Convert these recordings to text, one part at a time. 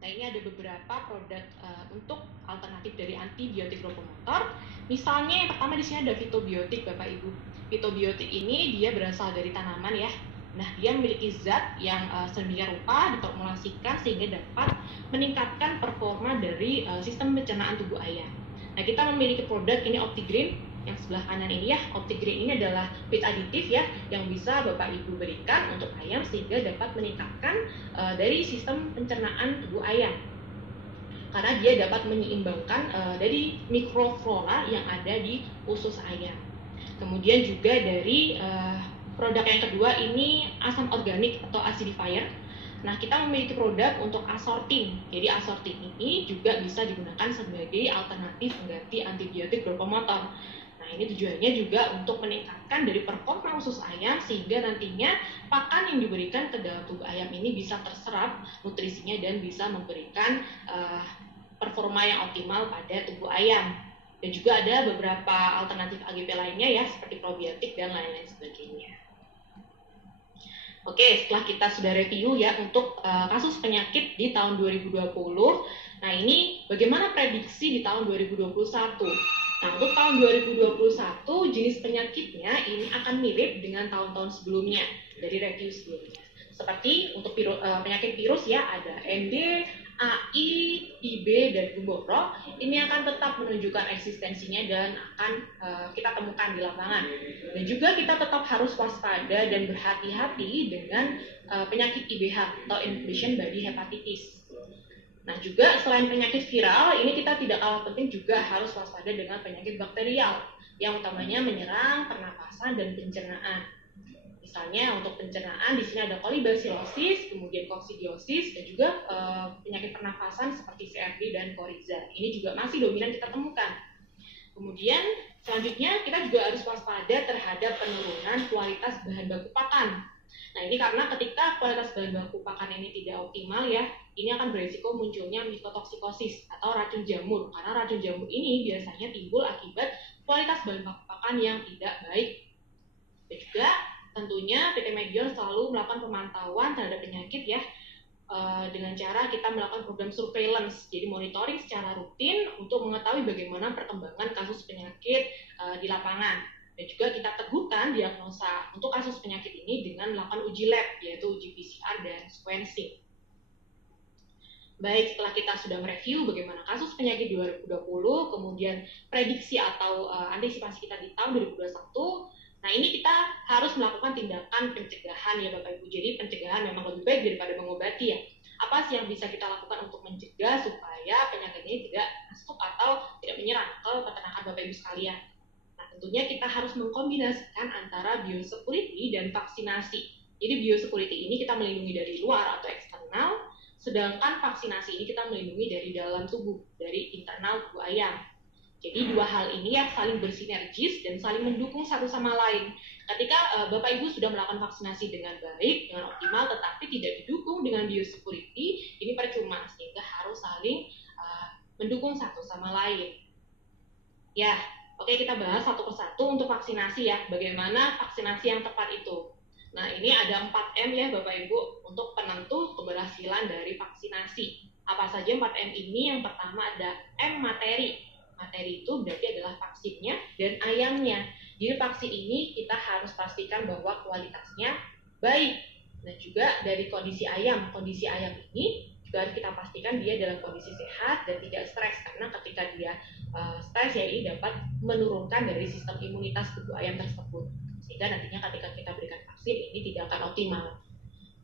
Nah, ini ada beberapa produk untuk alternatif dari antibiotik growth promoter. Misalnya yang pertama di sini ada fitobiotik, Bapak Ibu. Fitobiotik ini dia berasal dari tanaman ya. Nah, dia memiliki zat yang sedemikian rupa diformulasikan sehingga dapat meningkatkan performa dari sistem pencernaan tubuh ayam. Nah, kita memiliki produk ini OptiGreen yang sebelah kanan ini ya. OptiGreen ini adalah feed aditif ya yang bisa Bapak Ibu berikan untuk ayam sehingga dapat meningkatkan dari sistem pencernaan tubuh ayam, karena dia dapat menyeimbangkan dari mikroflora yang ada di usus ayam. Kemudian juga dari produk yang kedua ini asam organik atau acidifier. Nah, kita memiliki produk untuk asortin. Jadi asortin ini juga bisa digunakan sebagai alternatif pengganti antibiotik growth promoter. Nah, ini tujuannya juga untuk meningkatkan dari performa usus ayam sehingga nantinya pakan yang diberikan ke dalam tubuh ayam ini bisa terserap nutrisinya dan bisa memberikan performa yang optimal pada tubuh ayam. Dan juga ada beberapa alternatif AGP lainnya ya, seperti probiotik dan lain-lain sebagainya. Oke, setelah kita sudah review ya untuk kasus penyakit di tahun 2020. Nah, ini bagaimana prediksi di tahun 2021? Nah, untuk tahun 2021 jenis penyakitnya ini akan mirip dengan tahun-tahun sebelumnya dari review sebelumnya. Seperti untuk penyakit virus ya, ada MD, AI, IB, dan gumboro. Ini akan tetap menunjukkan eksistensinya dan akan kita temukan di lapangan. Dan juga kita tetap harus waspada dan berhati-hati dengan penyakit IBH atau inflammation body hepatitis. Nah, juga selain penyakit viral, ini kita tidak kalah penting juga harus waspada dengan penyakit bakterial yang utamanya menyerang pernapasan dan pencernaan. Misalnya untuk pencernaan di sini ada kolibasilosis, kemudian koksidiosis, dan juga penyakit pernapasan seperti CRD dan koryza. Ini juga masih dominan kita temukan. Kemudian selanjutnya kita juga harus waspada terhadap penurunan kualitas bahan baku pakan. Nah, ini karena ketika kualitas bahan baku pakan ini tidak optimal ya, ini akan berisiko munculnya mikotoksikosis atau racun jamur. Karena racun jamur ini biasanya timbul akibat kualitas bahan baku pakan yang tidak baik. Dan juga tentunya PT Medion selalu melakukan pemantauan terhadap penyakit ya, dengan cara kita melakukan program surveillance, jadi monitoring secara rutin untuk mengetahui bagaimana perkembangan kasus penyakit di lapangan. Dan juga kita teguhkan diagnosa untuk kasus penyakit ini dengan melakukan uji lab, yaitu uji PCR dan sequencing. Baik, setelah kita sudah mereview bagaimana kasus penyakit 2020, kemudian prediksi atau antisipasi kita di tahun 2021, nah, ini kita harus melakukan tindakan pencegahan ya Bapak Ibu. Jadi pencegahan memang lebih baik daripada mengobati ya. Apa sih yang bisa kita lakukan untuk mencegah supaya penyakit ini tidak masuk atau tidak menyerang ke peternakan Bapak Ibu sekalian? Nah, tentunya kita harus mengkombinasikan antara biosecurity dan vaksinasi. Jadi biosecurity ini kita melindungi dari luar atau eksternal, sedangkan vaksinasi ini kita melindungi dari dalam tubuh, dari internal tubuh ayam. Jadi dua hal ini ya saling bersinergis dan saling mendukung satu sama lain. Ketika Bapak Ibu sudah melakukan vaksinasi dengan baik, dengan optimal, tetapi tidak didukung dengan biosecurity, ini percuma, sehingga harus saling mendukung satu sama lain. Ya, oke, kita bahas satu persatu untuk vaksinasi ya, bagaimana vaksinasi yang tepat itu. Nah, ini ada 4M ya Bapak Ibu untuk penentu keberhasilan dari vaksinasi. Apa saja 4M ini? Yang pertama ada M, materi. Materi itu berarti adalah vaksinnya dan ayamnya. Jadi vaksin ini kita harus pastikan bahwa kualitasnya baik. Dan juga dari kondisi ayam. Kondisi ayam ini juga harus kita pastikan dia dalam kondisi sehat dan tidak stres. Karena ketika dia stres ya ini dapat menurunkan dari sistem imunitas tubuh ayam tersebut. Sehingga nantinya ketika kita berikan vaksin ini tidak akan optimal.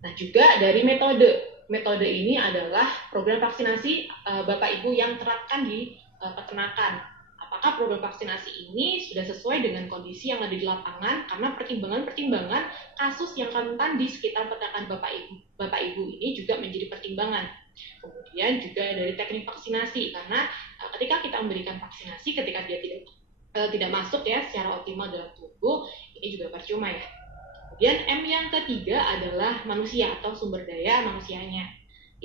Nah, juga dari metode. Metode ini adalah program vaksinasi Bapak Ibu yang terapkan di peternakan. Apakah program vaksinasi ini sudah sesuai dengan kondisi yang ada di lapangan? Karena pertimbangan-pertimbangan kasus yang rentan di sekitar peternakan Bapak Ibu ini juga menjadi pertimbangan. Kemudian juga dari teknik vaksinasi, karena ketika kita memberikan vaksinasi, ketika dia tidak masuk ya secara optimal dalam tubuh, ini juga percuma ya. Kemudian M yang ketiga adalah manusia atau sumber daya manusianya,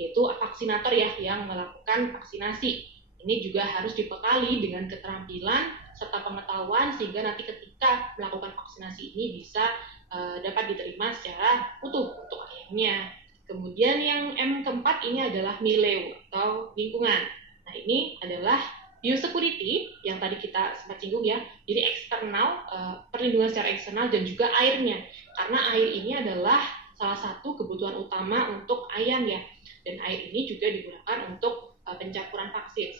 yaitu vaksinator ya yang melakukan vaksinasi. Ini juga harus dibekali dengan keterampilan serta pengetahuan sehingga nanti ketika melakukan vaksinasi ini bisa dapat diterima secara utuh untuk ayamnya. Kemudian yang M keempat ini adalah milieu atau lingkungan. Nah, ini adalah biosecurity yang tadi kita sempat singgung ya. Jadi eksternal, perlindungan secara eksternal dan juga airnya. Karena air ini adalah salah satu kebutuhan utama untuk ayam ya. Dan air ini juga digunakan untuk pencampuran vaksin.